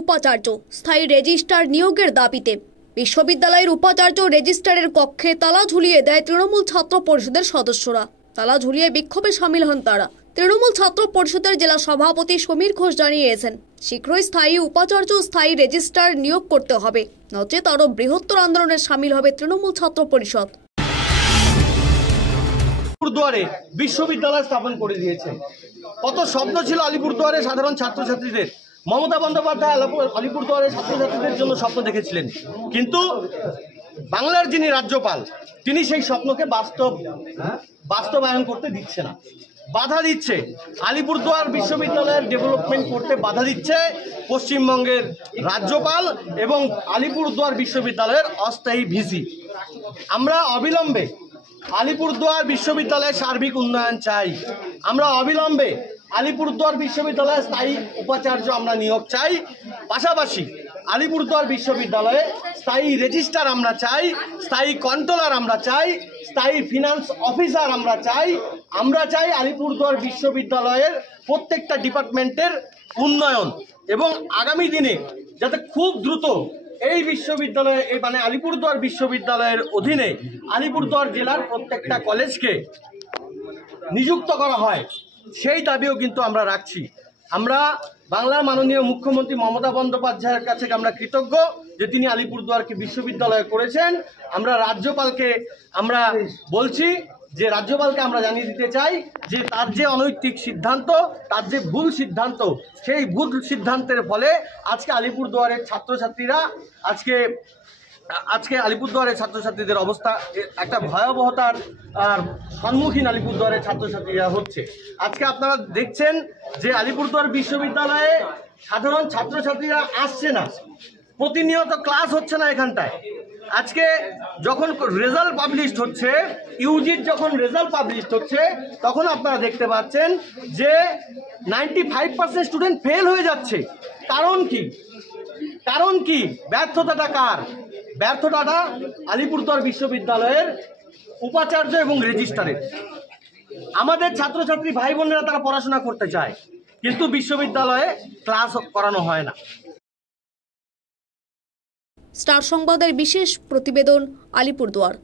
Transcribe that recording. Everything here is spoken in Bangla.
উপাচার্য স্থায়ী রেজিস্ট্রার নিয়োগের দাবিতে বিশ্ববিদ্যালয়ের উপাচার্য রেজিস্ট্রারের কক্ষে তালা ঝুলিয়ে দেয় তৃণমূল ছাত্র পরিষদের সদস্যরা। তালা ঝুলিয়ে বিক্ষোভে সামিল হন তারা। তৃণমূল ছাত্র পরিষদের জেলা সভাপতি সমীর ঘোষ জানিয়েছেন, শীঘ্রই স্থায়ী উপাচার্য স্থায়ী রেজিস্ট্রার নিয়োগ করতে হবে, নচেত আরো বৃহত্তর আন্দোলনে সামিল হবে তৃণমূল ছাত্র পরিষদ। আলিপুরদুয়ারে বিশ্ববিদ্যালয় স্থাপন করে দিয়েছে। কত স্বপ্ন ছিল আলিপুরদুয়ারে সাধারণ ছাত্রছাত্রীদের। মমতা বন্দ্যোপাধ্যায় আলিপুরদুয়ারের ছাত্রছাত্রীদের জন্য স্বপ্ন দেখেছিলেন, কিন্তু বাংলার যিনি রাজ্যপাল তিনি সেই স্বপ্নকে বাস্তবায়ন করতে দিচ্ছে না, বাধা দিচ্ছে। আলিপুরদুয়ার বিশ্ববিদ্যালয়ের ডেভেলপমেন্ট করতে বাধা দিচ্ছে পশ্চিমবঙ্গের রাজ্যপাল এবং আলিপুরদুয়ার বিশ্ববিদ্যালয়ের অস্থায়ী ভিসি। আমরা অবিলম্বে আলিপুরদুয়ার বিশ্ববিদ্যালয়ের সার্বিক উন্নয়ন চাই। আমরা অবিলম্বে আলিপুরদুয়ার বিশ্ববিদ্যালয়ের স্থায়ী উপাচার্য আমরা নিয়োগ চাই। পাশাপাশি আলিপুরদুয়ার বিশ্ববিদ্যালয়ে স্থায়ী রেজিস্ট্রার আমরা চাই, স্থায়ী কন্ট্রোলার আমরা চাই, স্থায়ী ফিনান্স অফিসার আমরা চাই। আমরা চাই আলিপুরদুয়ার বিশ্ববিদ্যালয়ের প্রত্যেকটা ডিপার্টমেন্টের উন্নয়ন এবং আগামী দিনে যাতে খুব দ্রুত এই বিশ্ববিদ্যালয়ে মানে আলিপুরদুয়ার বিশ্ববিদ্যালয়ের অধীনে আলিপুরদুয়ার জেলার প্রত্যেকটা কলেজকে নিযুক্ত করা হয়, সেই দাবিও কিন্তু আমরা রাখছি। আমরা বাংলার মাননীয় মুখ্যমন্ত্রী মমতা বন্দ্যোপাধ্যায়ের কাছে আমরা কৃতজ্ঞ যে তিনি আলিপুরদুয়ারকে বিশ্ববিদ্যালয় করেছেন। আমরা রাজ্যপালকে আমরা বলছি যে রাজ্যপালকে আমরা জানিয়ে দিতে চাই যে তার যে অনৈতিক সিদ্ধান্ত, তার যে ভুল সিদ্ধান্ত, সেই ভুল সিদ্ধান্তের ফলে আজকে আলিপুরদুয়ারের ছাত্রছাত্রীরা আজকে আলিপুরদুয়ারের ছাত্রছাত্রীদের অবস্থা একটা ভয়াবহতার সম্মুখীন আলিপুরদুয়ারের ছাত্রছাত্রীরা হচ্ছে। আজকে আপনারা দেখছেন যে আলিপুরদুয়ার বিশ্ববিদ্যালয়ে সাধারণ ছাত্রছাত্রীরা আসছে না, প্রতিনিয়ত ক্লাস হচ্ছে না এখানটায়। আজকে যখন রেজাল্ট পাবলিশড হচ্ছে, ইউজির যখন রেজাল্ট পাবলিশড হচ্ছে, তখন আপনারা দেখতে পাচ্ছেন যে 95% স্টুডেন্ট ফেল হয়ে যাচ্ছে। কারণ কি? ব্যর্থতাটা কার? ব্যর্থতাটা আলিপুরদুয়ার বিশ্ববিদ্যালয়ের উপাচার্য এবং রেজিস্ট্রারের। আমাদের ছাত্রছাত্রী ভাই বোনেরা তারা পড়াশোনা করতে চায়, কিন্তু বিশ্ববিদ্যালয়ে ক্লাস করানো হয় না। স্টার সংবাদের বিশেষ প্রতিবেদন, আলিপুরদুয়ার।